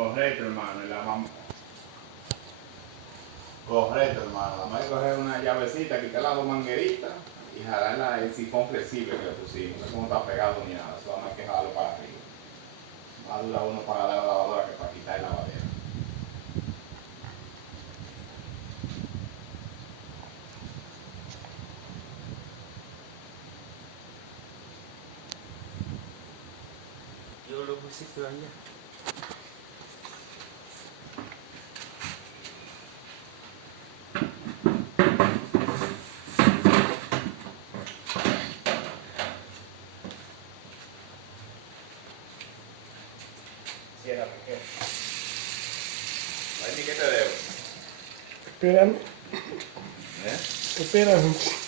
Correcto, hermano. Y la vamos. Correcto, hermano. Vamos a coger una llavecita, quitar las dos mangueritas y jalarla el sifón flexible que le pusimos. No sé cómo está pegado ni nada. Solo hay que jalarlo para arriba. Más dura uno para la lavadora que para quitar la lavadera. Yo lo pusiste allá. Cierra, ¿qué? Ay, ni que te debo. Espérame, ¿Eh? espérame.